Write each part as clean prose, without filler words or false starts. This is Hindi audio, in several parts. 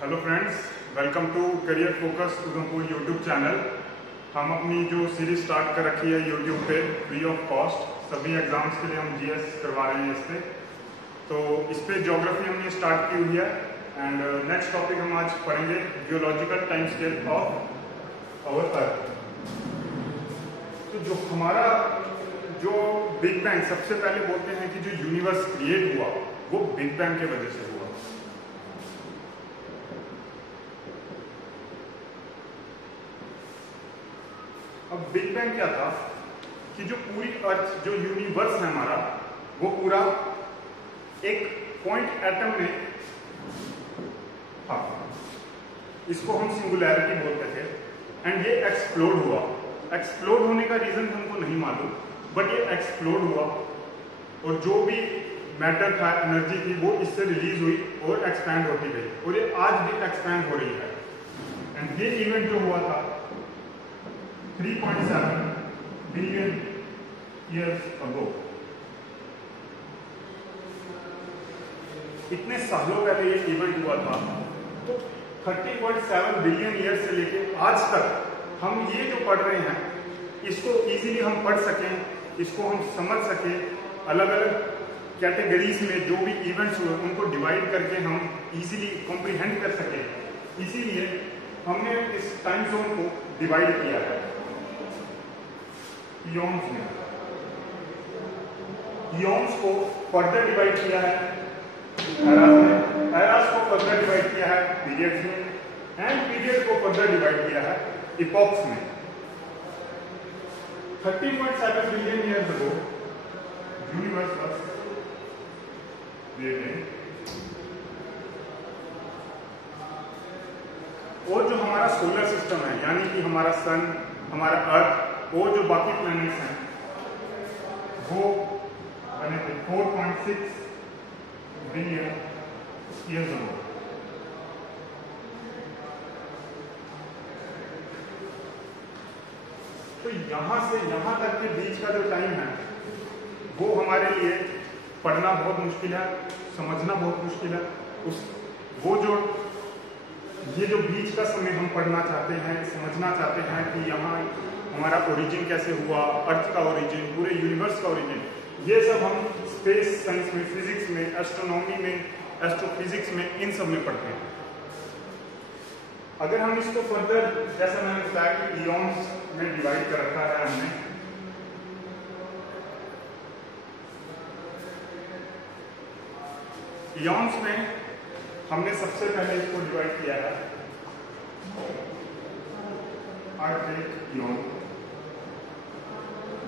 Hello friends, welcome to career focus Udhampur YouTube channel. हम अपनी जो सीरीज स्टार्ट कर रखी है यूट्यूब पे फ्री ऑफ कॉस्ट, सभी एग्जाम्स के लिए हम जीएस करवा रहे हैं इस पे। तो इस पे ज्योग्राफी हमने स्टार्ट की हुई है एंड नेक्स्ट टॉपिक हम आज पढ़ेंगे geological time scale of our earth. तो जो हमारा जो बिग बैंग, सबसे पहले बोलते हैं कि जो यूनिवर्स क्रिएट हुआ वो बिग बैंग के वजह से हुआ। अब बिग बैंग क्या था कि जो पूरी अर्थ, जो यूनिवर्स है हमारा, वो पूरा एक पॉइंट एटम में था। इसको हम सिंगुलैरिटी बोलते थे एंड ये एक्सप्लोड हुआ। एक्सप्लोड होने का रीजन हमको नहीं मालूम, बट ये एक्सप्लोड हुआ और जो भी मैटर था, एनर्जी थी, वो इससे रिलीज हुई और एक्सपैंड होती गई और ये आज भी एक्सपैंड हो रही है। एंड ये इवेंट जो हुआ था 3.7 बिलियन ईयर्स अगो। इतने सालों पहले ये इवेंट हुआ था। तो 30.7 बिलियन ईयर्स से लेके आज तक हम ये जो पढ़ रहे हैं, इसको इजीली हम पढ़ सकें, इसको हम समझ सकें, अलग अलग कैटेगरीज में जो भी इवेंट्स हुए उनको डिवाइड करके हम इजीली कॉम्प्रिहेंड कर सकें। इसीलिए हमने इस टाइम जोन को डिवाइड किया है इयॉन्स में। इयॉन्स को फर्दर डिवाइड किया है एरास में, एरास को फर्दर डिवाइड किया है पीरियड्स में एंड पीरियड को फर्दर डिवाइड किया है इपॉक्स में। 30.7 billion years ago universe was created. और जो हमारा सोलर सिस्टम है, यानी कि हमारा सन, हमारा अर्थ और जो बाकी प्लैनेट्स हैं, वो बने थे 4.6 बिलियन ईयर्स अगो। तो यहां से यहां तक के बीच का जो टाइम है वो हमारे लिए पढ़ना बहुत मुश्किल है, समझना बहुत मुश्किल है। वो जो ये जो बीच का समय हम पढ़ना चाहते हैं, समझना चाहते हैं कि यहाँ हमारा ओरिजिन कैसे हुआ, अर्थ का ओरिजिन, पूरे यूनिवर्स का ओरिजिन, ये सब हम स्पेस साइंस में, फिजिक्स में, एस्ट्रोनॉमी में, एस्ट्रोफिजिक्स में, इन सब में पढ़ते हैं। अगर हम इसको फर्दर, जैसा मैंने बताया कि इयॉन्स में डिवाइड कर रखा है हमने, इयॉन्स में हमने सबसे पहले इसको डिवाइड किया है arctic eon,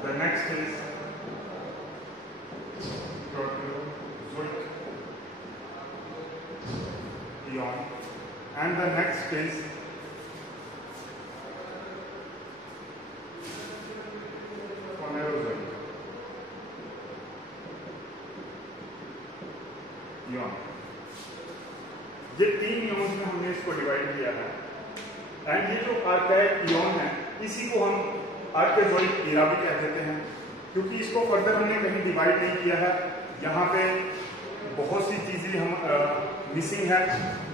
the next is Proterozoic eon and the next is Phanerozoic eon. ये 3 इयॉन्स में हमने इसको डिवाइड किया है एंड ये जो आर्काइक इयॉन है, इसी को हम आर्केजोइक ईरा भी कह देते हैं, क्योंकि इसको फर्दर हमने कहीं डिवाइड नहीं किया है। यहाँ पे बहुत सी चीजें हम मिसिंग है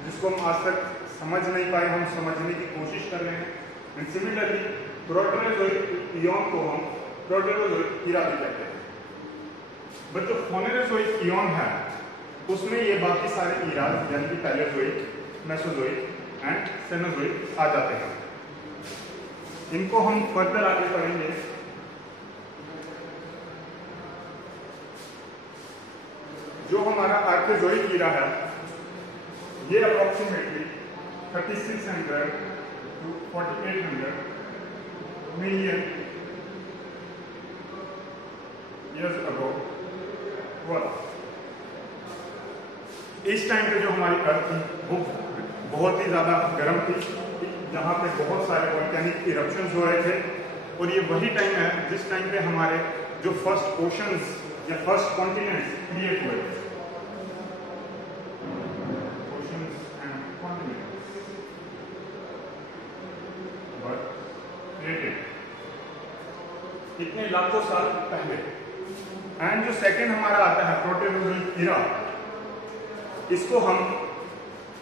जिसको हम आज तक समझ नहीं पाए, हम समझने की कोशिश कर रहे हैं। एंड सिमिलरली प्रोटेरोजोइक इयॉन को हम प्रोटेरोजोइक ईरा भी कहते हैं। बट जो फोनेरोजोइक इयॉन है उसमें ये बाकी सारे ईराज, यानी कि पैलेयोजोइक, मेसोजोइक एंड सेनोजोइक आ जाते हैं। इनको हम फर्दर आगे पढ़ेंगे। जो हमारा आर्केजोइक ईरा है, ये approximately 3600 to 4800 million years ago हुआ। इस टाइम पे जो हमारी अर्थ थी वो बहुत ही ज्यादा गर्म थी, जहाँ पे बहुत सारे वोल्केनिक इरप्शंस हो रहे थे। और ये वही टाइम है जिस टाइम पे हमारे जो फर्स्ट ओशंस या फर्स्ट कॉन्टिनेंट्स क्रिएट हुए। Oceans and continents were created इतने लाखों साल पहले। एंड जो सेकंड हमारा आता है प्रोटेरोजोइक ईरा, इसको हम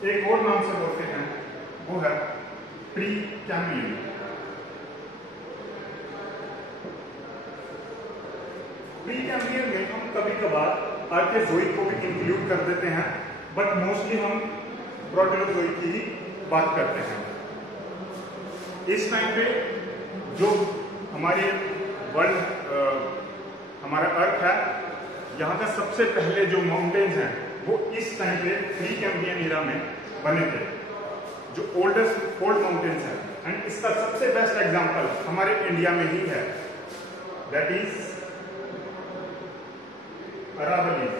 एक और नाम से बोलते हैं, वो है प्री कैम्ब्रियन। प्री कैम्ब्रियन में हम कभी कभार आर्केज़ोइक को भी इंक्लूड कर देते हैं, बट मोस्टली हम प्रोटेरोज़ोइक की ही बात करते हैं। इस टाइम पे जो हमारे वर्ल्ड हमारा अर्थ है, यहाँ का सबसे पहले जो माउंटेन्स हैं वो इस टाइम पे प्री कैम्ब्रियन एरा में बने थे, जो ओल्ड माउंटेन्स हैं। एंड इसका सबसे बेस्ट एग्जांपल हमारे इंडिया में ही है, that is Aravallis.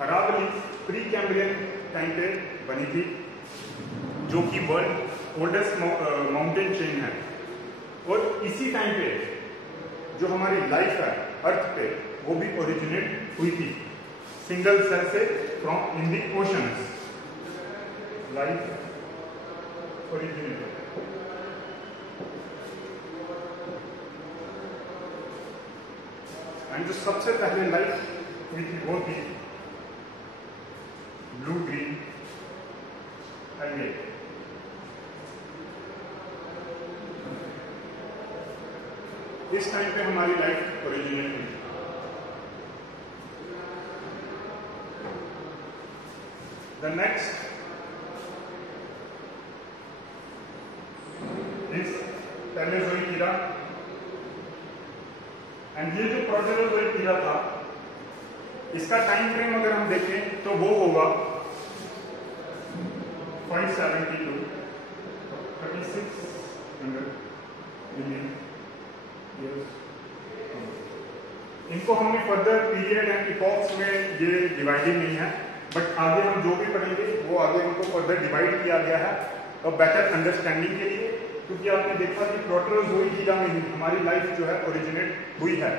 Aravallis pre Cambrian time पे बनी थी, जो कि वर्ल्ड ओल्डेस्ट माउंटेन चेन है। और इसी टाइम पे जो हमारी लाइफ है अर्थ पे, वो भी ओरिजिनेट हुई थी सिंगल सेल से from in the oceans. Life originated and जो सबसे पहले लाइफ हुई थी वो थी ब्लू ग्रीन एल्गे। इस टाइम पे हमारी लाइफ ओरिजिनेट हुई। The next is Paleozoic era. And ये जो प्रोटेरोज़ोइक ईरा था, इसका टाइम फ्रेम अगर हम देखें तो वो होगा 570 to 3600 मिलियन ईयर्स। इनको हमने फर्दर पीरियड एंड इपॉक्स में ये डिवाइडेड नहीं है, बट आगे हम जो भी पढ़ेंगे वो आगे उनको फर्दर डिवाइड किया गया है और बेटर अंडरस्टैंडिंग के लिए, क्योंकि आपने देखा कि प्रोटेरोज़ोइक ईरा में ही हमारी लाइफ जो है ओरिजिनेट हुई है,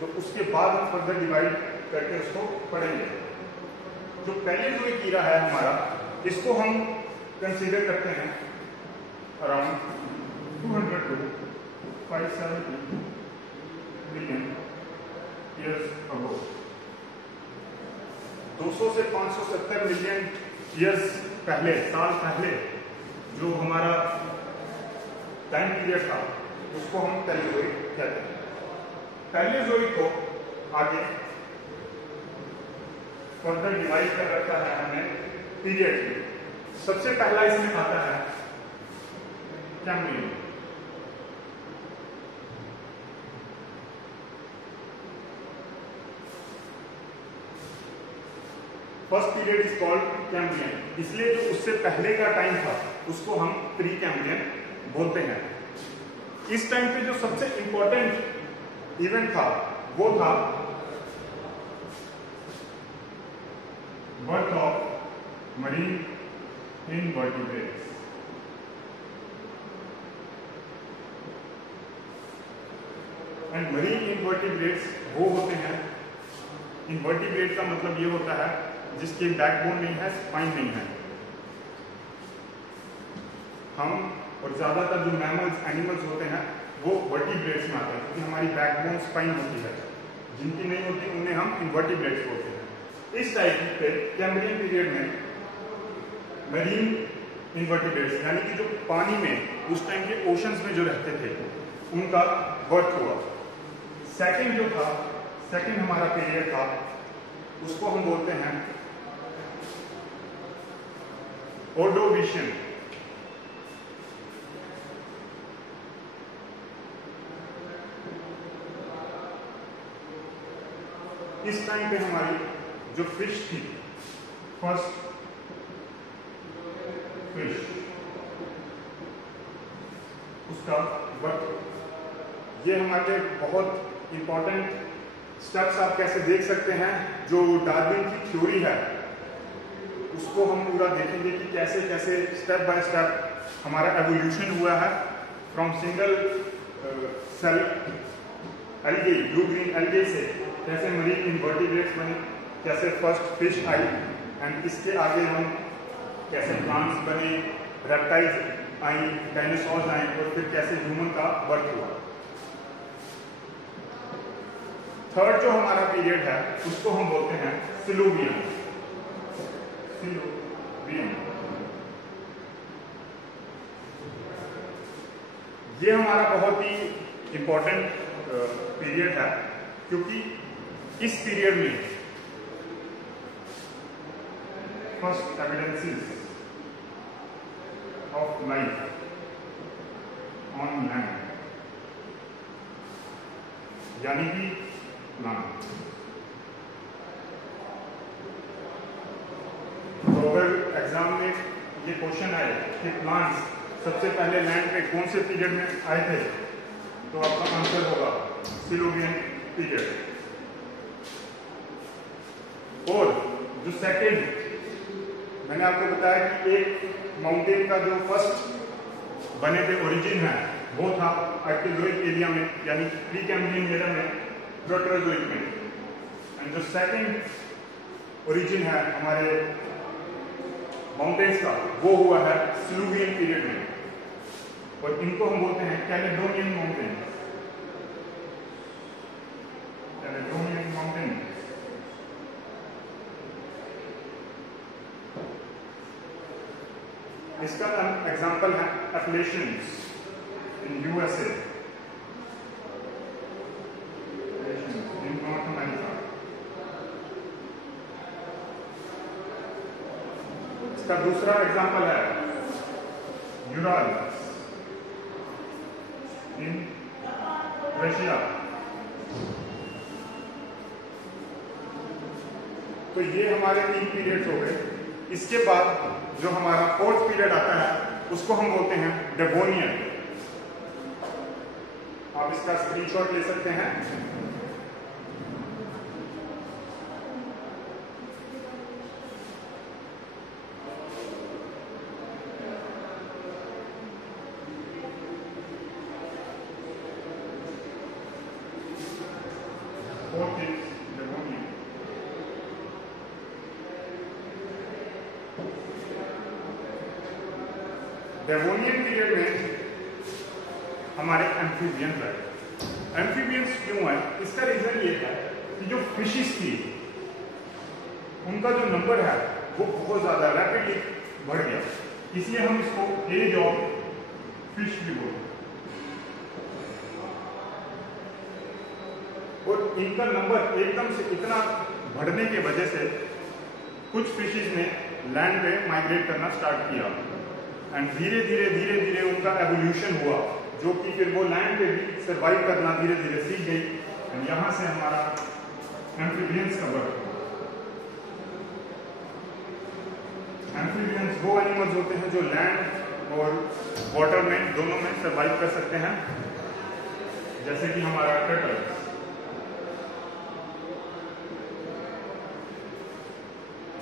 तो उसके बाद हम फर्दर डिवाइड करके उसको पढ़ेंगे। जो पैलेओज़ोइक ईरा है हमारा, इसको हम कंसीडर करते हैं around 200 to 570 million years ago. 200 से 570 मिलियन ईयर्स पहले, साल पहले जो हमारा टाइम पीरियड था, उसको हम पैलेओज़ोइक कहते हैं। पैलेओज़ोइक को आगे फर्दर डिवाइड कर रखा है हमने पीरियड में। सबसे पहला इसमें आता है Cambrian. First period is called Cambrian, इसलिए जो उससे पहले का टाइम था उसको हम प्री कैम्ब्रियन बोलते हैं। इस टाइम पे जो सबसे इंपॉर्टेंट इवेंट था वो था birth of marine invertebrates. And marine invertebrates वो होते हैं, इनवर्टिब्रेट का मतलब ये होता है जिसकी बैकबोन नहीं है, स्पाइन नहीं है। हम और ज्यादातर जो मैमल्स एनिमल्स होते हैं वो वर्टिब्रेट्स में आते हैं, क्योंकि हमारी बैकबोन स्पाइन होती है। जिनकी नहीं होती उन्हें हम इनवर्टिब्रेट्स बोलते हैं। इस टाइप पे कैम्ब्रियन पीरियड में मरीन इनवर्टिब्रेट्स यानी कि जो पानी में उस टाइम के ओशंस में जो रहते थे उनका बर्थ हुआ। सेकंड जो था, सेकंड हमारा पीरियड था, उसको हम बोलते हैं ओर्डोविशियन। इस टाइम पे हमारी जो फिश थी, फर्स्ट फिश, उसका बर्थ। ये हमारे बहुत इंपॉर्टेंट स्टेप्स आप कैसे देख सकते हैं। जो डार्विन की थ्योरी है उसको हम पूरा देखेंगे कि कैसे कैसे स्टेप बाय स्टेप हमारा एवोल्यूशन हुआ है from single cell algae, blue green algae से कैसे मरीन इनवर्टिब्रेट्स बने, कैसे फर्स्ट फिश आई, एंड इसके आगे हम कैसे प्लांट्स बने, रेप्टाइल्स आई, डायनासोर्स आए, और फिर कैसे ह्यूमन का बर्थ हुआ। थर्ड जो हमारा पीरियड है उसको हम बोलते हैं सिलूवियन। ये हमारा बहुत ही इंपॉर्टेंट पीरियड है, क्योंकि इस पीरियड में first evidences of life on land, यानी कि प्लांट। तो अगर एग्जाम में ये क्वेश्चन आए कि प्लांट्स सबसे पहले लैंड पे कौन से पीरियड में आए थे, तो आपका आंसर होगा सिलूवियन पीरियड। और जो सेकंड मैंने आपको बताया कि एक माउंटेन का जो फर्स्ट बने थे ओरिजिन है वो था आर्कियोलॉजिक एरिया में, यानी प्री कैम्ब्रियन एरा में, प्रोटोजोइक में। एंड जो सेकंड ओरिजिन है हमारे माउंटेन्स का वो हुआ है सिलूवियन पीरियड में, और इनको हम बोलते हैं कैलेडोनियन माउंटेन। कैलेडोनियन माउंटेन इसका एग्जांपल है Appalachians in USA, in North America. इसका दूसरा एग्जांपल है यूराल इन रशिया। तो ये हमारे 3 पीरियड्स हो गए। इसके बाद जो हमारा फोर्थ पीरियड आता है उसको हम बोलते हैं डेवोनियन। आप इसका स्क्रीनशॉट ले सकते हैं। डेवोनियन पीरियड में हमारे एम्फीबियंस है। एम्फीबियंस क्यों है? इसका रीजन ये है कि जो फिशिस थी उनका जो नंबर है वो बहुत ज्यादा रैपिडली बढ़ गया, इसलिए हम इसको एज ऑफ फिश भी बोलते हैं। और इनका नंबर एकदम से इतना बढ़ने की वजह से कुछ फिशिस ने लैंड पे माइग्रेट करना स्टार्ट किया, एंड धीरे धीरे उनका एवोल्यूशन हुआ, जो कि फिर वो लैंड पे भी सर्वाइव करना धीरे धीरे सीख गई। एंड यहां से हमारा एम्फीबियंस का बर्थ हुआ। एम्फीबियंस वो एनिमल्स होते हैं जो लैंड और वाटर में दोनों में सर्वाइव कर सकते हैं, जैसे कि हमारा टर्टल।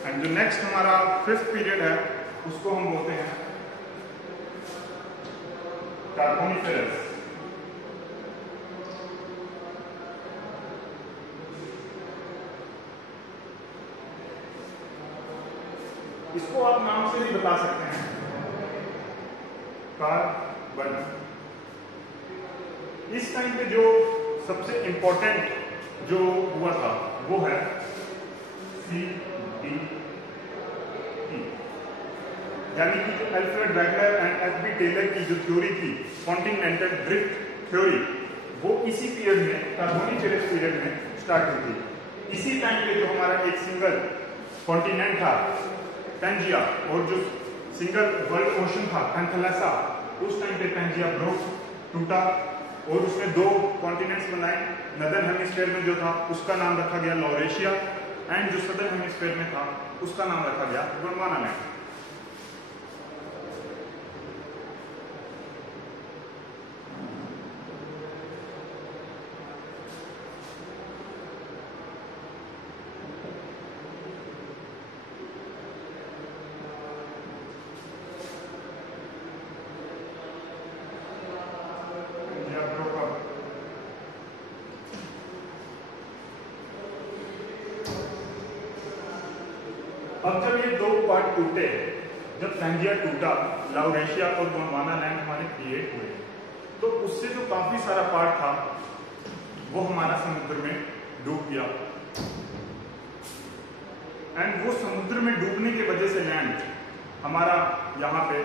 एंड जो नेक्स्ट हमारा 5th पीरियड है उसको हम बोलते हैं कार्बोनिफेरस। इसको आप नाम से भी बता सकते हैं, कार्बन। इस टाइम पे जो सबसे इंपॉर्टेंट जो हुआ था वो है CDE, यानी कि जो Alfred Wegener and FB Taylor की जो थ्योरी थी कॉन्टिनेंटल ड्रिफ्ट थ्योरी, वो इसी पीरियड में कार्बोनिफेरस पीरियड में स्टार्ट हुई थी। इसी टाइम पे जो हमारा एक सिंगल कॉन्टिनेंट था पैंजिया, और जो सिंगल वर्ल्ड ओशन था पैंथेलेसा, उस टाइम पे पैंजिया ब्रोक टूटा और उसने 2 कॉन्टिनेंट्स बनाए। नदर्न हेमिस्फीयर में जो था उसका नाम रखा गया लॉरेशिया, एंड जो सदर्न हेमिस्फीयर में था उसका नाम रखा गया गोंडवाना लैंड। अब जब ये 2 पार्ट टूटे, जब पैंजिया टूटा, लॉरेशिया और गोंडवाना लैंड हमारे क्रिएट हुए, तो उससे जो काफी सारा पार्ट था वो हमारा समुद्र में डूब गया। एंड वो समुद्र में डूबने की वजह से लैंड हमारा यहाँ पे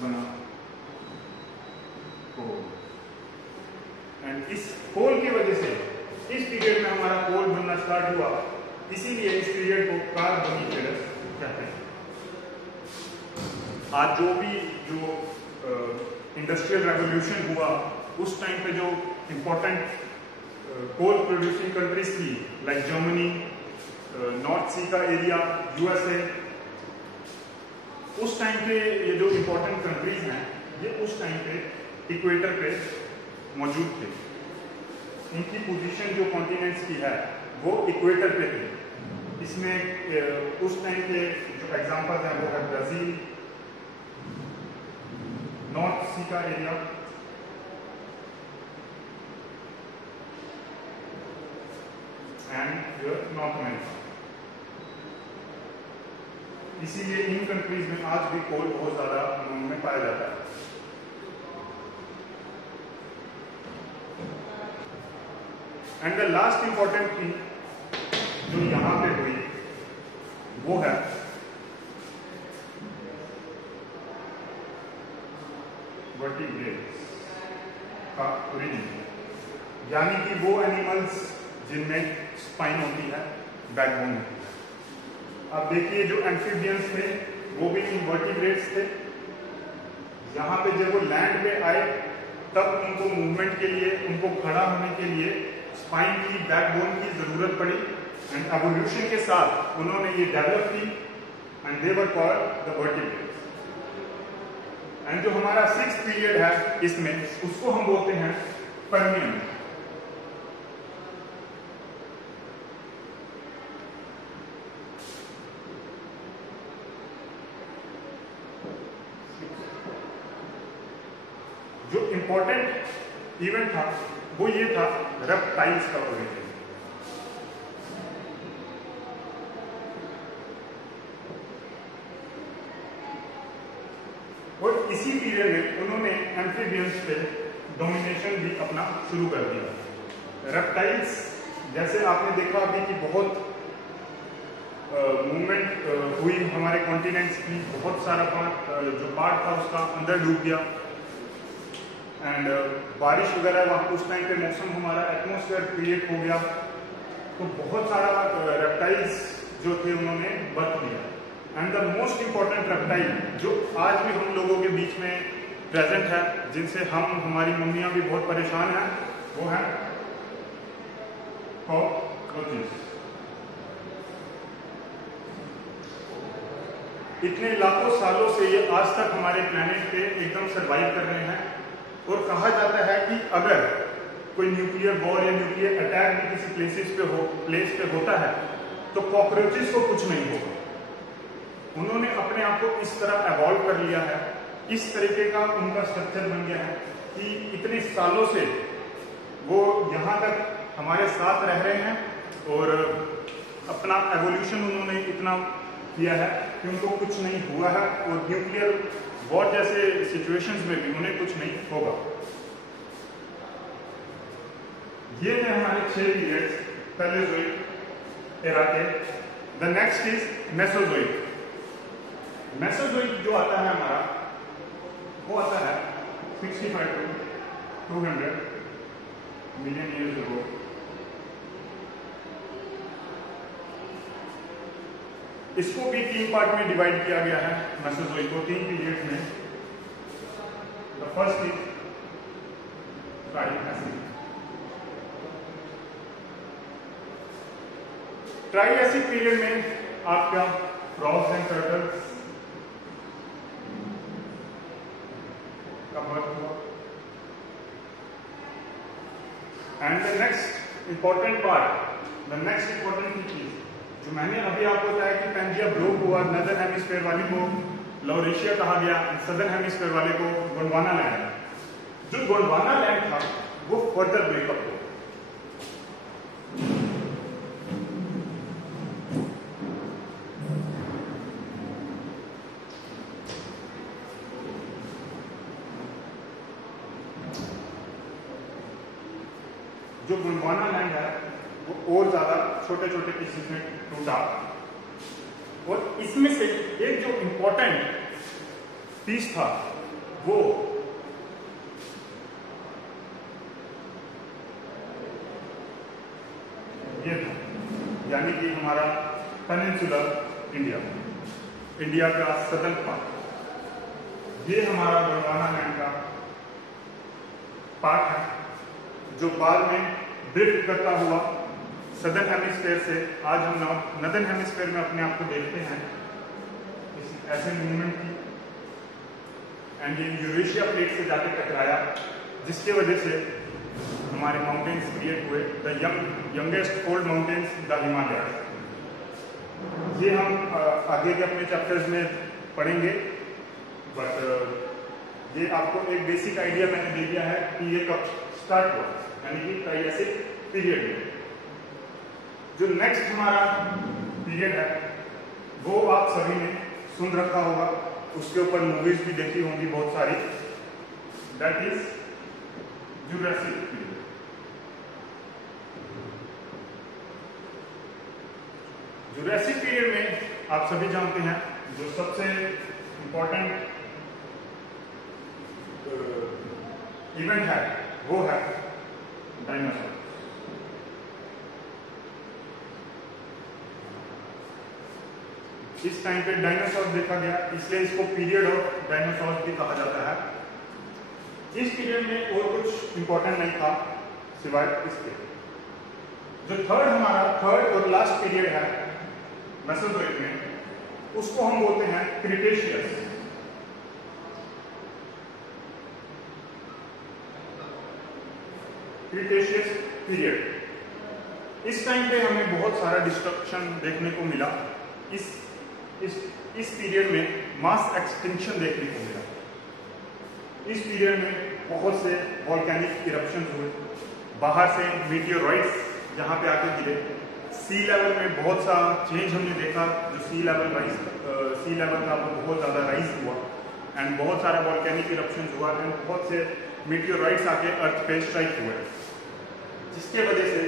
बना होल। एंड इस होल की वजह से इस पीरियड में हमारा कोल बनना स्टार्ट हुआ, इसीलिए इस पीरियड को कार्बोनिफेरस कहते हैं। आज जो इंडस्ट्रियल रेवोल्यूशन हुआ उस टाइम पे जो इंपॉर्टेंट कोल प्रोड्यूसिंग कंट्रीज थी लाइक जर्मनी, नॉर्थ सी का एरिया, यूएसए, उस टाइम पे ये जो इंपॉर्टेंट कंट्रीज हैं ये उस टाइम पे इक्वेटर पे मौजूद थे। इनकी पोजीशन जो कॉन्टिनेंट्स की है वो इक्वेटर पे थी। इसमें उस टाइम के जो एग्जांपल्स हैं वो है ब्राजील, नॉर्थ सी का एरिया, एंड नॉर्थ अमेरिका। इसीलिए इन कंट्रीज में आज भी कोल बहुत ज्यादा अमाउंट में पाया जाता है। And the last important thing जो यहां पे हुई वो है वर्टिब्रेट्स का ओरिजिन, यानी कि वो एनिमल्स जिनमें स्पाइन होती है, बैकबोन होती है। अब देखिए जो एम्फीबियंस थे वो भी इनवर्टिब्रेट्स थे। यहाँ पे जब वो लैंड पे आए तब उनको मूवमेंट के लिए, उनको खड़ा होने के लिए स्पाइन की, बैकबोन की जरूरत पड़ी। एंड एवोल्यूशन के साथ उन्होंने ये डेवलप की and they were called the vertebrates. And जो हमारा 6th पीरियड है इसमें, उसको हम बोलते हैं पर्मियन। जो इंपॉर्टेंट इवेंट था वो ये था रेप्टाइल्स का ओरिजिन। और इसी पीरियड में उन्होंने एम्फीबियंस पे डोमिनेशन भी अपना शुरू कर दिया। रेप्टाइल्स जैसे आपने देखा अभी कि बहुत मूवमेंट हुई हमारे कॉन्टिनेंट्स की, बहुत सारा जो पार्ट था उसका अंदर डूब गया। एंड बारिश वगैरह वहाँ उस टाइम पे मौसम हमारा एटमॉस्फेयर क्रिएट हो गया, तो बहुत सारा रेप्टाइल्स जो थे उन्होंने बर्थ लिया। And the most important reptile जो आज भी हम लोगों के बीच में प्रेजेंट है, जिनसे हमारी मम्मियाँ भी बहुत परेशान हैं, वो है कॉकरोचेस। इतने लाखों सालों से ये आज तक हमारे प्लेनेट पे एकदम सरवाइव कर रहे हैं। और कहा जाता है कि अगर कोई न्यूक्लियर वॉर या न्यूक्लियर अटैक भी किसी प्लेस पे होता है तो कॉकरोचेस को कुछ नहीं होगा। उन्होंने अपने आप को इस तरह एवॉल्व कर लिया है, इस तरीके का उनका स्ट्रक्चर बन गया है कि इतने सालों से वो यहाँ तक हमारे साथ रह रहे हैं और अपना एवोल्यूशन उन्होंने इतना किया है कि उनको कुछ नहीं हुआ है और न्यूक्लियर वॉर जैसे सिचुएशंस में भी उन्हें कुछ नहीं होगा। ये है हमारे 6 पीरियड्स पैलेओज़ोइक एरा के। The next is Mesozoic. Mesozoic जो आता है हमारा, वो आता है 65 to 200 मिलियन ईयर्स अगो। इसको भी 3 पार्ट में डिवाइड किया गया है मेसोज़ोइक को, 3 पीरियड्स में। The first is Triassic. Triassic period में आपका फ्रॉग्स एंड टर्टल्स का बर्थ हुआ। And the next important part, the next important चीज जो मैंने अभी आपको बताया कि पैंजिया ब्रोक हुआ, नदर्न हेमिस्फीयर वाले को लॉरेशिया कहा गया, सदर्न हेमिस्फीयर वाले को गोंडवाना लैंड। जो गोंडवाना लैंड था वो फर्दर ब्रेकअप हुआ। जो गोंडवाना लैंड है वो और ज़्यादा छोटे छोटे पीसेस में टूटा, और इसमें से एक जो इम्पोर्टेंट पीस था वो ये था, यानी कि हमारा पेनिनसुलर इंडिया का सदर्न पार्ट। ये हमारा गोंडवाना लैंड का पार्ट है जो बाद में ड्रिफ्ट करता हुआ सदर्न हेमिस्फीयर से आज हम नॉर्दर्न हेमिस्फीयर में अपने आप को देखते हैं इस ऐसे मूवमेंट की, एंड ये यूरेशिया प्लेट से जाकर टकराया, जिसके वजह से हमारे माउंटेन्स क्रिएट हुए, the youngest old mountains the Himalaya. ये हम आगे के अपने चैप्टर्स में पढ़ेंगे, बट ये आपको एक बेसिक आइडिया मैंने दे दिया है कि ये कब स्टार्ट हुआ, यानी कि ट्राइएसिक पीरियड में। जो नेक्स्ट हमारा पीरियड है वो आप सभी ने सुन रखा होगा, उसके ऊपर मूवीज भी देखी होंगी बहुत सारी, that is Jurassic period. Jurassic period में आप सभी जानते हैं जो सबसे इंपॉर्टेंट इवेंट है वो है डायनासोर। इस टाइम पे डायनासोर देखा गया, इसलिए इसको पीरियड ऑफ डायनासोर भी कहा जाता है। इस पीरियड में और कुछ इंपॉर्टेंट नहीं था सिवाय इसके। जो थर्ड और लास्ट पीरियड है मेसोजोइक में, उसको हम बोलते हैं क्रिटेशियस। Cretaceous period. इस टाइम पे हमें बहुत सारा डिस्ट्रक्शन देखने को मिला। इस पीरियड में मास एक्सटिंक्शन देखने को मिला। इस पीरियड में बहुत से वॉल्केनिक इरप्शन हुए, बाहर से मीटियोराइट्स जहाँ पे आके गिरे, सी लेवल में बहुत सा चेंज हमने देखा, जो सी लेवल का बहुत ज़्यादा राइज हुआ, एंड बहुत सारा वॉल्केनिक इरप्शन हुआ, एंड बहुत से मीटियोराइट्स आके अर्थ पे स्ट्राइक हुए, जिसके वजह से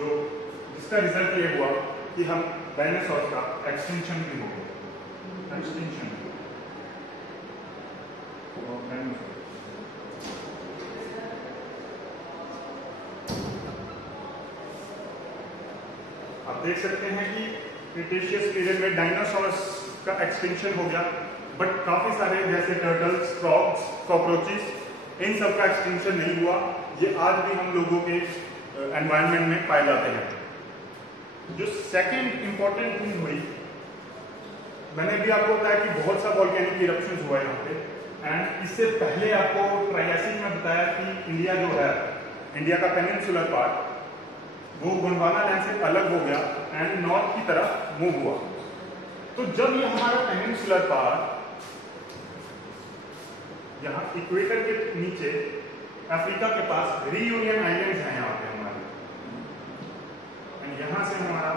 जिसका रिजल्ट ये हुआ कि हम डायनासोर का एक्सटिंक्शन भी हो गया। एक्सटिंक्शन आप देख सकते हैं कि क्रिटेशियस पीरियड में डायनासोर्स का एक्सटिंक्शन हो गया, बट काफी सारे जैसे टर्टल्स, फ्रॉग्स, कॉकरोचेस, इन सब का एक्सटिंक्शन नहीं हुआ। ये आज भी हम लोगों के एनवायरनमेंट में पाए जाते हैं। जो सेकंड इंपॉर्टेंट थिंग हुई, मैंने भी आपको बताया कि बहुत सा वॉल्केनिक इरप्शन हुआ यहाँ पे, एंड इससे पहले आपको ट्राइएसिक में बताया कि इंडिया जो है, इंडिया का पेनिनसुलर पार्ट वो गोंडवाना लैंड से अलग हो गया एंड नॉर्थ की तरफ मूव हुआ। तो जब ये हमारा पेनिनसुलर पार्ट यहाँ इक्वेटर के नीचे अफ्रीका के पास रीयूनियन आइलैंड्स हैं यहाँ पे हमारे, एंड यहाँ से हमारा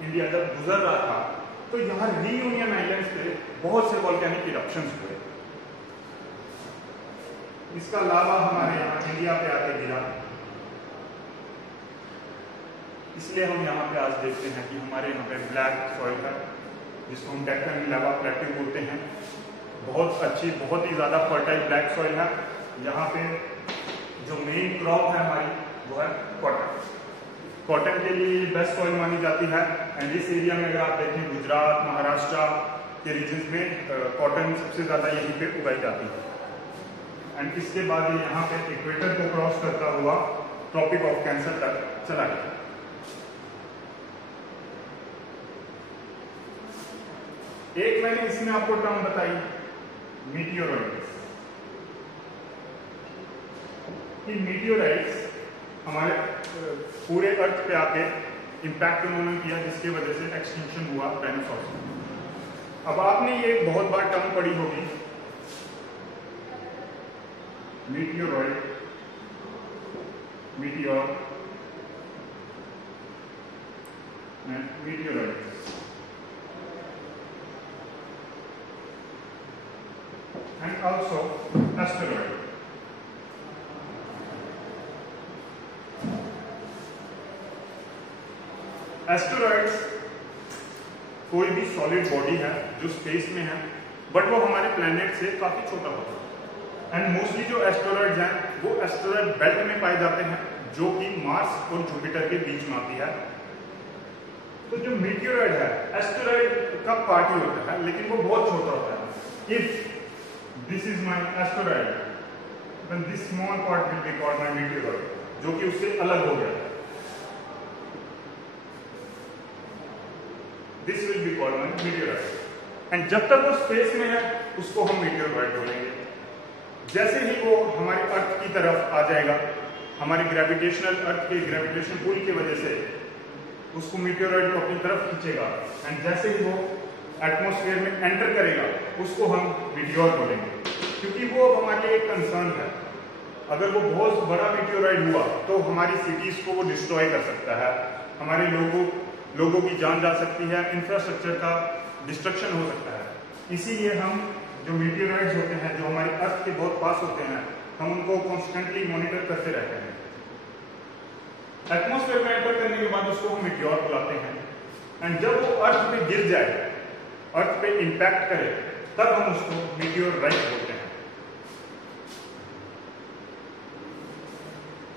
इंडिया जब गुजर रहा था तो यहाँ रीयूनियन आइलैंड्स पे बहुत से वॉल्केनिक इरप्शंस हुए। इसका लावा हमारे यहाँ इंडिया पे आके गिरा, इसलिए हम यहाँ पे आज देखते हैं कि हमारे यहाँ पे ब्लैक सॉइल है, जिसको हम डेक्कन लावा प्लेट्यू बोलते हैं। बहुत अच्छी, बहुत ही ज़्यादा फर्टाइल ब्लैक सॉइल है। यहाँ पे जो मेन क्रॉप है हमारी वो है कॉटन। कॉटन के लिए बेस्ट सॉइल मानी जाती है, एंड इस एरिया में अगर आप देखें गुजरात, महाराष्ट्र के रीजन में कॉटन सबसे ज़्यादा यहीं पे उगाई जाती है। एंड इसके बाद ये यहाँ पे इक्वेटर को क्रॉस करता हुआ ट्रॉपिक ऑफ कैंसर तक चला गया। एक मैंने इसमें आपको टर्म बताई मीटियोराइट्स, कि मीटियोराइट्स हमारे पूरे अर्थ पे आके इम्पैक्ट उन्होंने किया, जिसकी वजह से एक्सटिंक्शन हुआ डायनासोर। अब आपने ये बहुत बार टर्म पढ़ी होगी meteoroid, meteor and meteorites. And also asteroid. Asteroids कोई भी सॉलिड बॉडी है जो स्पेस में है, बट वो हमारे प्लैनेट से काफी छोटा होता है। एंड मोस्टली जो एस्टेरॉइड्स हैं वो एस्टेरॉइड बेल्ट में पाए जाते हैं, जो कि मार्स और जुपिटर के बीच में आती है। तो जो मीटियोरॉइड है एस्टेरॉइड का पार्ट ही होता है, लेकिन वो बहुत छोटा होता है। If this is my asteroid, then this small part will be called my meteoroid, जो कि उससे अलग हो गया। This will be called my meteoroid. And जब तक वो स्पेस में है उसको हम मीटियोरॉइड बोलेंगे। जैसे ही वो हमारे अर्थ की तरफ आ जाएगा, हमारी ग्रेविटेशनल अर्थ के ग्रेविटेशन पुल की वजह से उसको मीटियोरॉइड को अपनी तरफ खींचेगा, एंड जैसे ही वो एटमॉस्फेयर में एंटर करेगा उसको हम मीटियोर बोलेंगे, क्योंकि वो अब हमारे लिए एक कंसर्न है। अगर वो बहुत बड़ा मीटियोरॉइड हुआ तो हमारी सिटीज को वो डिस्ट्रॉय कर सकता है, हमारे लोगों की जान जा सकती है, इंफ्रास्ट्रक्चर का डिस्ट्रक्शन हो सकता है। इसीलिए हम जो मीटियोरॉइड्स होते हैं जो हमारे अर्थ के बहुत पास होते हैं, हम उनको कॉन्स्टेंटली मॉनिटर करते रहते हैं। एटमॉस्फेयर में एंटर करने के बाद उसको हम मीटियोर बुलाते हैं, एंड जब वो अर्थ पे गिर जाए, अर्थ पे इंपैक्ट करे, तब हम उसको मीटियोराइट बोलते हैं।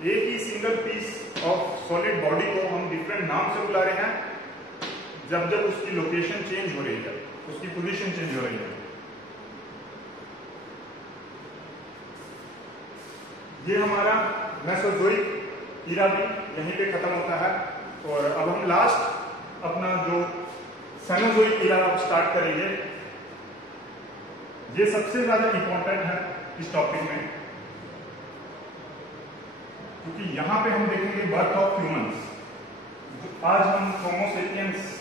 एक ही single piece of solid body को हम डिफरेंट नाम से बुला रहे हैं जब जब उसकी लोकेशन चेंज हो रही है, उसकी पोजीशन चेंज हो रही है। ये हमारा मेसोजोइक ईरा भी यहीं पे खत्म होता है, और अब हम लास्ट अपना जो सेनोजोइक ईरा अब स्टार्ट करेंगे। ये सबसे ज्यादा इंपॉर्टेंट है इस टॉपिक में, क्योंकि यहां पे हम देखेंगे बर्थ ऑफ ह्यूमंस। आज हम होमो सेपियंस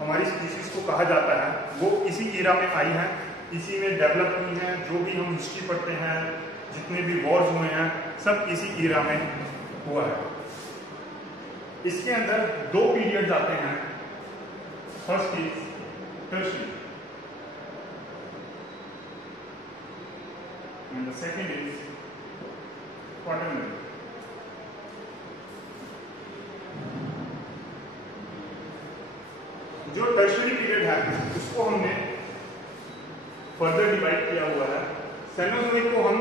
हमारी स्पीशीज को कहा जाता है, वो इसी ईरा में आई है, इसी में डेवलप हुई है। जो भी हम हिस्ट्री पढ़ते हैं, जितने भी वॉर्स हुए हैं, सब इसी ईरा में हुआ है। इसके अंदर दो पीरियड्स आते हैं। First is tertiary and the second is quaternary. जो टर्शियरी पीरियड है उसको हमने फर्दर डिवाइड किया हुआ है। सेनोजोइक को हम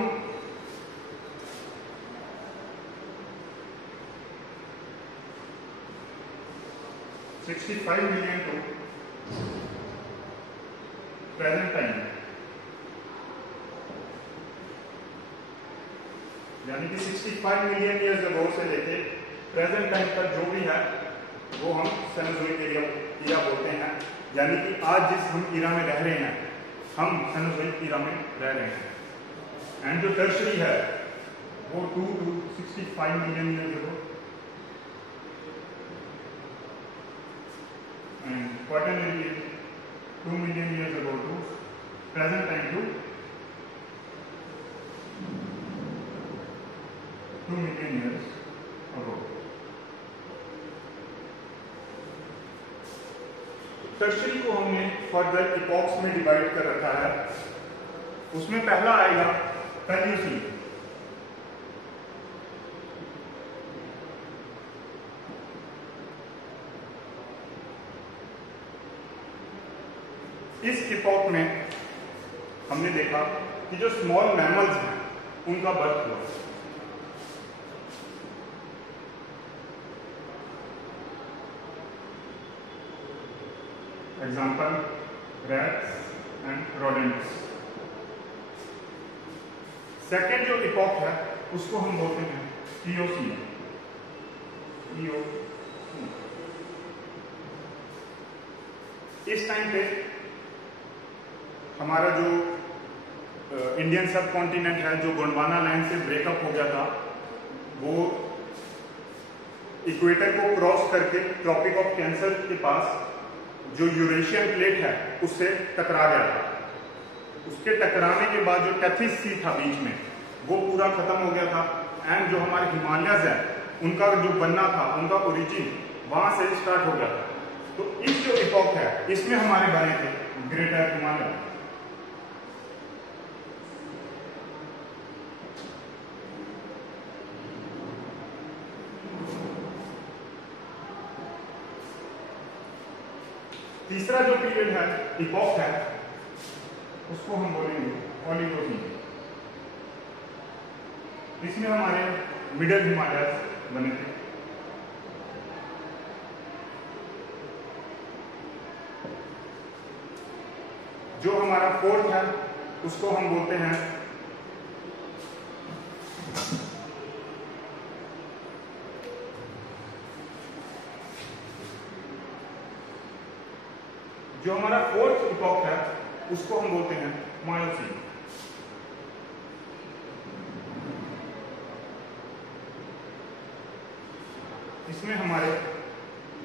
$65 million to present time, यानी कि 65 मिलियन ईयर्स अगो से लेके प्रेजेंट टाइम तक जो भी है वो हम सेनोजोइक ईरा बोलते हैं। यानी कि आज जिस हम ईरा में रह रहे हैं, हम सेनोजोइक ईरा में रह रहे हैं। एंड जो टर्शियरी है वो 2 to 65 million years ago, and quaternary is 2 million years ago to present time to 2 million years ago. Tertiary को हमने फर्दर इपॉक्स में डिवाइड कर रखा है। उसमें पहला आएगा पैलियोसीन। इस इपॉक में हमने देखा कि जो स्मॉल मैमल्स हैं उनका बर्थ हुआ। Example rats and rodents. Second जो इपॉक है उसको हम बोलते हैं इओसीन। इस टाइम पे हमारा जो इंडियन सब कॉन्टिनेंट है, जो गोंडवाना लैंड से ब्रेकअप हो गया था, वो इक्वेटर को क्रॉस करके ट्रॉपिक ऑफ कैंसर के पास जो यूरेशियन प्लेट है उससे टकरा गया था। उसके टकराने के बाद जो टेथिस सी था बीच में, वो पूरा खत्म हो गया था। एंड जो हमारे हिमालयज है उनका जो बनना था, उनका ओरिजिन वहां से स्टार्ट हो गया था। तो इस जो इपॉक है इसमें हमारे बने थे ग्रेटर हिमालय। तीसरा जो पीरियड है, इपॉक है, उसको हम बोलेंगे ओलिगोसीन। इसमें हमारे मिडल हिमालय बने थे। जो हमारा फोर्थ है उसको हम बोलते हैं इपॉक है उसको हम बोलते हैं मायोसीन। इसमें हमारे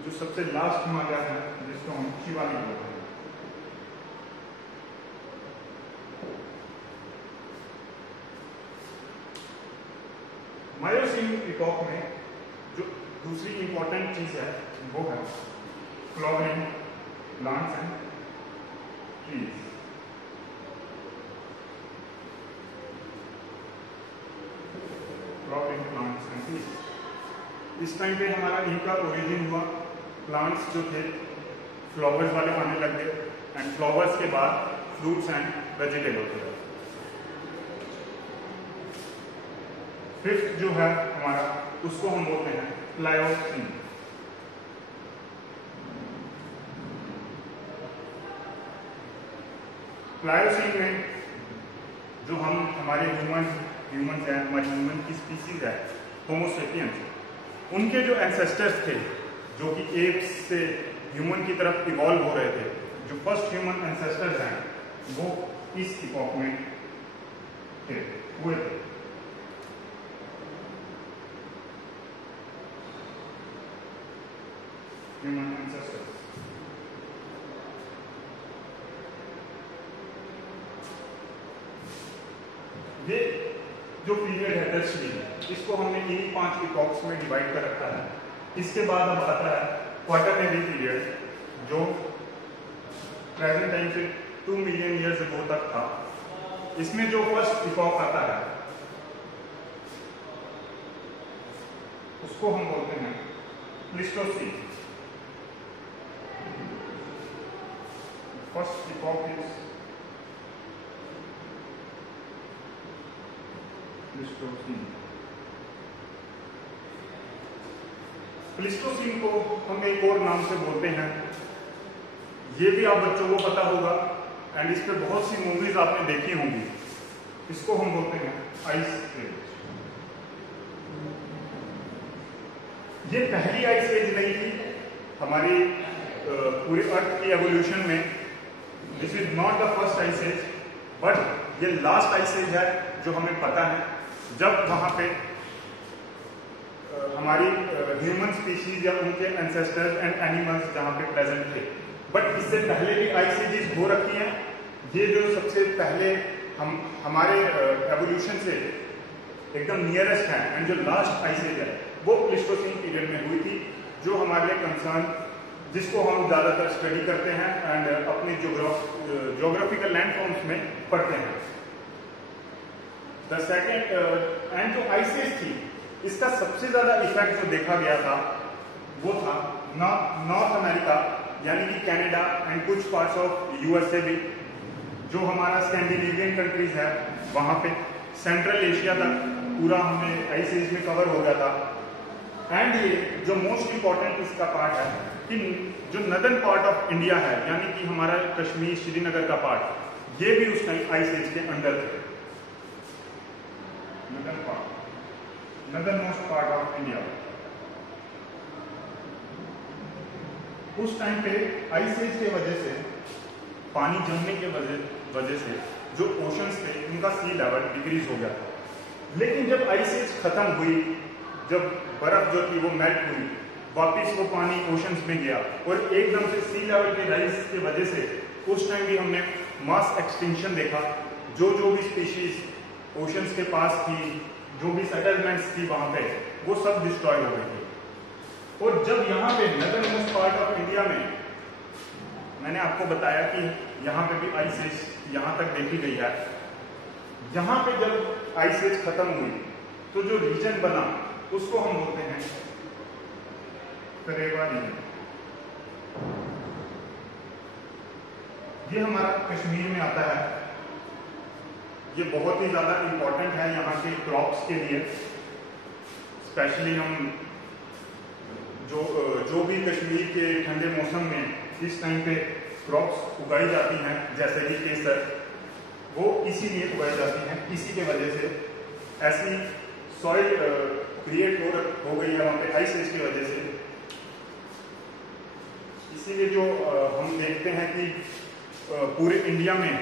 जो सबसे लास्ट हिमालय है जिसको हम शिवालिक बोलते हैं। मायोसीन इपॉक में जो दूसरी इंपॉर्टेंट चीज है वो है flowering plants and trees. Flowering plants and trees. इस टाइम पे हमारा इनका ओरिजिन हुआ, प्लांट्स जो थे फ्लावर्स वाले आने लग गए एंड फ्लावर्स के बाद फ्रूट्स एंड वेजिटेबल्स। फिफ्थ जो है हमारा उसको हम बोलते हैं प्लायोसीन। प्लायोसीन में जो हमारे ह्यूमंस हैं, हमारी ह्यूमन की स्पीसीज है होमो सेपियंस, उनके जो एंसेस्टर्स थे जो कि एप्स से ह्यूमन की तरफ इवॉल्व हो रहे थे, जो फर्स्ट ह्यूमन एंसेस्टर्स हैं वो इस इपॉक में हुए थे। Human ancestors. ये जो पीरियड है टर्शियरी, इसको हमने इन 5 इपॉक्स में डिवाइड कर रखा है। इसके बाद अब आता है क्वाटरनरी पीरियड जो प्रेजेंट टाइम से 2 मिलियन ईयर्स अगो तक था। इसमें जो फर्स्ट इपॉक आता है उसको हम बोलते हैं Pleistocene. First epoch is Pleistocene. Pleistocene को हम एक और नाम से बोलते हैं, ये भी आप बच्चों को पता होगा एंड इस पे बहुत सी मूवीज आपने देखी होंगी। इसको हम बोलते हैं आइस एज। ये पहली आइस एज नहीं थी हमारी पूरे अर्थ की एवोल्यूशन में। This is not the first ice age, but ये लास्ट आइस एज है जो हमें पता है, जब वहां पे हमारी ह्यूमन स्पीशीज या उनके एंसेस्टर्स एंड एनिमल्स जहां पे प्रेजेंट थे। बट इससे पहले भी आइस एजेस हो रखी हैं। ये जो सबसे पहले हमारे एवोल्यूशन से एकदम नियरेस्ट है एंड जो लास्ट आइस एज है वो प्लीस्टोसीन पीरियड में हुई थी, जो हमारे लिए कंसर्न, जिसको हम ज़्यादातर स्टडी करते हैं एंड अपने ज्योग्राफिकल लैंड फॉर्म्स में पढ़ते हैं। द सेकेंड एंड जो आइस एज थी, इसका सबसे ज़्यादा इफेक्ट जो देखा गया था वो था नॉर्थ अमेरिका, यानी कि कनाडा एंड कुछ पार्ट्स ऑफ यूएसए भी, जो हमारा स्कैंडिनेवियन कंट्रीज है वहाँ पे, सेंट्रल एशिया तक पूरा हमें आइस एज में कवर हो गया था। एंड ये जो मोस्ट इंपॉर्टेंट इसका पार्ट है कि जो नदर्न पार्ट ऑफ इंडिया है, यानी कि हमारा कश्मीर श्रीनगर का पार्ट, ये भी उस टाइम आइस एज के अंडर थे। Northern most part of India. उस टाइम पे आइस एज के वजह से, पानी जमने के वजह से जो ओशंस थे उनका सी लेवल डिक्रीज हो गया था। लेकिन जब आइस एज खत्म हुई, जब बर्फ जो थी वो मेल्ट हुई, वापिस वो पानी ओशंस में गया और एकदम से सी लेवल के राइज की वजह से उस टाइम भी हमने मास एक्सटिंक्शन देखा। जो भी स्पीशीज ओशंस के पास थी, जो भी सेटलमेंट्स थी वहां पे, वो सब डिस्ट्रॉय हो गई थी। और जब यहाँ पे northern most part of India में, मैंने आपको बताया कि यहाँ पे भी आइस एज यहाँ तक देखी गई है, यहाँ पे जब आइस एज खत्म हुई तो जो रीजन बना उसको हम बोलते हैं करेवा रीजन। ये हमारा कश्मीर में आता है। ये बहुत ही ज़्यादा इम्पोर्टेंट है यहाँ के क्रॉप्स के लिए। स्पेशली हम जो भी कश्मीर के ठंडे मौसम में इस टाइम पे क्रॉप्स उगाई जाती हैं, जैसे कि केसर, वो इसीलिए उगाई जाती हैं। इसी के वजह से ऐसी सॉइल क्रिएट हो गई है वहाँ पे आइस एज की वजह से। इसीलिए जो हम देखते हैं कि पूरे इंडिया में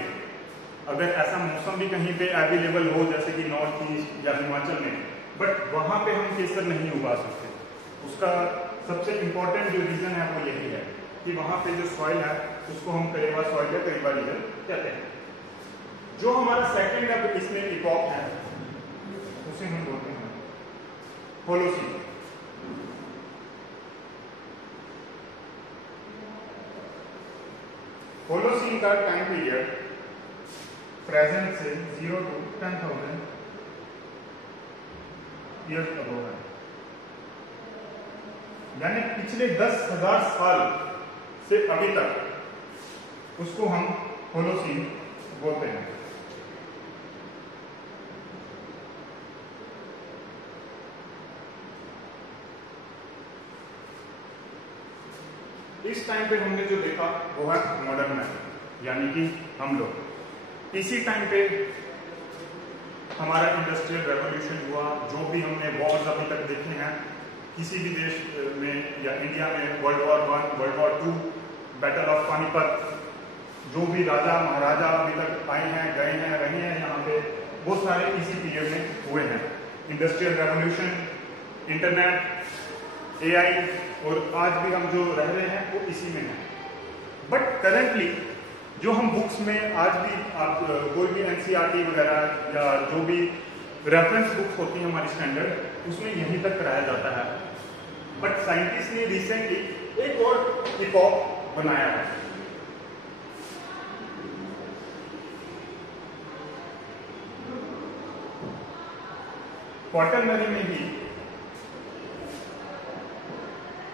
अगर ऐसा मौसम भी कहीं पे अवेलेबल हो, जैसे कि नॉर्थ ईस्ट या हिमाचल में, बट वहाँ पे हम केसर नहीं उगा सकते। उसका सबसे इम्पोर्टेंट जो रीज़न है वो यही है कि वहाँ पे जो सॉइल है उसको हम करेवा सॉइल या करेवा रीजन कहते हैं। जो हमारा सेकंड अब इसमें इपॉक है उसे हम बोलते हैं होलोसीन। होलोसीन का टाइम पीरियड प्रेजेंट से 0 to 10,000 ईयर्स अबव है, यानी पिछले 10,000 साल से अभी तक उसको हम होलोसीन बोलते हैं। इस टाइम पे हमने जो देखा वो है मॉडर्न मैन, यानी कि हम लोग। इसी टाइम पे हमारा इंडस्ट्रियल रेवोल्यूशन हुआ। जो भी हमने वॉर्स अभी तक देखे हैं किसी भी देश में या इंडिया में, world war 1, world war 2, battle of Panipat, जो भी राजा महाराजा अभी तक आए हैं, गए हैं, रहे हैं यहाँ पे, वो सारे इसी पीरियड में हुए हैं। इंडस्ट्रियल रेवोल्यूशन, इंटरनेट, AI और आज भी हम जो रह रहे हैं वो इसी में है। बट करंटली जो हम बुक्स में आज भी आप कोई भी NCERT वगैरह या जो भी रेफरेंस बुक्स होती हैं हमारी स्टैंडर्ड, उसमें यहीं तक कराया जाता है। बट साइंटिस्ट ने रिसेंटली एक और इपॉक बनाया है। क्वाटरनरी में ही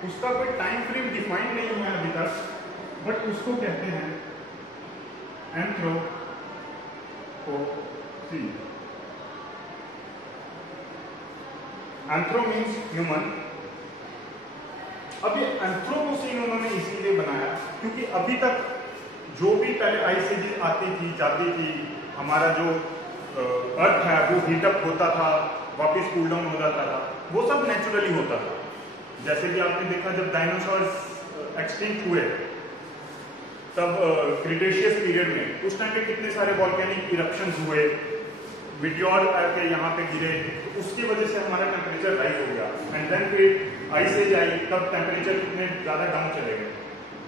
उसका कोई टाइम फ्रेम डिफाइन नहीं हुआ है अभी तक, बट उसको कहते हैं एंथ्रोपोसीन। Anthro means human. अब ये एंथ्रोपोसीन उन्होंने इसीलिए बनाया क्योंकि अभी तक जो भी पहले आइस एजेस आती थी जाती थी, हमारा जो अर्थ है वो हीटअप होता था, वापस कूल डाउन हो जाता था, वो सब नेचुरली होता था। जैसे कि आपने देखा जब डायनासोर्स एक्सटिंक्ट हुए तब क्रिटेशियस पीरियड में उस टाइम पे कितने सारे वॉल्केनिक इरप्शंस हुए, मिटियोर आके यहाँ पे गिरे, तो उसकी वजह से हमारा टेम्परेचर राइज हो गया। एंड देन फिर आइस एज आई, तब टेम्परेचर कितने ज़्यादा डाउन चले गए।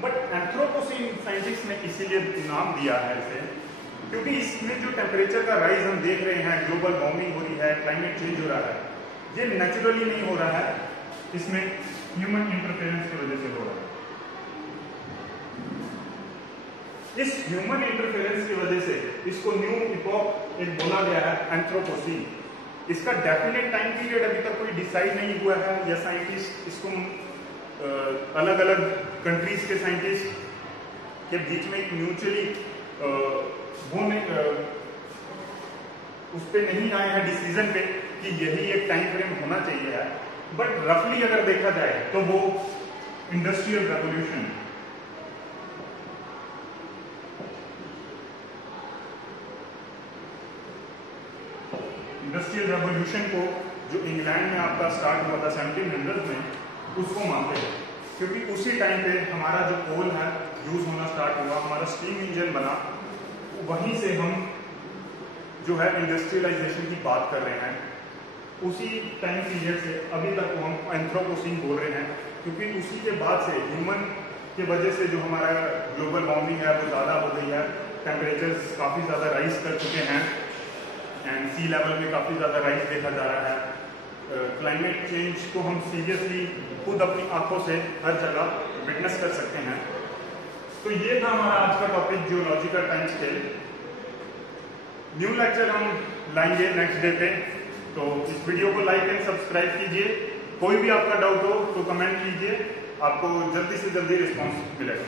बट एंथ्रोपोसीन साइंटिस्ट ने इसीलिए नाम दिया है इसे क्योंकि इसमें जो टेम्परेचर का राइज हम देख रहे हैं, ग्लोबल वार्मिंग हो रही है, क्लाइमेट चेंज हो रहा है, ये नेचुरली नहीं हो रहा है, इसमें ह्यूमन इंटरफेरेंस की वजह से हो रहा है। इस ह्यूमन इंटरफेरेंस की वजह से इसको न्यू इपॉक एक बोला गया है, एंथ्रोपोसीन। इसका डेफिनेट टाइम पीरियड अभी तक कोई डिसाइड नहीं हुआ है, या साइंटिस्ट इसको अलग अलग कंट्रीज के साइंटिस्ट के बीच में एक म्यूचुअली वो उस पर नहीं आए हैं डिसीजन पे कि यही एक टाइम फ्रेम होना चाहिए है। बट रफली अगर देखा जाए तो वो इंडस्ट्रियल रेवोल्यूशन, को जो इंग्लैंड में आपका स्टार्ट हुआ था 1700 में, उसको मानते हैं क्योंकि उसी टाइम पे हमारा जो कोल है यूज होना स्टार्ट हुआ, हमारा स्टीम इंजन बना, वहीं से हम जो है इंडस्ट्रियलाइजेशन की बात कर रहे हैं। उसी टाइम पीरियड से अभी तक हम एंथ्रोपोसीन बोल रहे हैं क्योंकि उसी के बाद से ह्यूमन के वजह से जो हमारा ग्लोबल वार्मिंग है वो ज़्यादा हो गई है, टेम्परेचर्स काफ़ी ज़्यादा राइज कर चुके हैं एंड सी लेवल में काफ़ी ज़्यादा राइज देखा जा रहा है। क्लाइमेट चेंज को हम सीरियसली खुद अपनी आंखों से हर जगह विटनेस कर सकते हैं। तो ये था हमारा आज का topic, geological time scale. New lecture हम लाएंगे नेक्स्ट डे पे, तो इस वीडियो को लाइक एंड सब्सक्राइब कीजिए। कोई भी आपका डाउट हो तो कमेंट कीजिए, आपको जल्दी से जल्दी रिस्पॉन्स मिलेगा।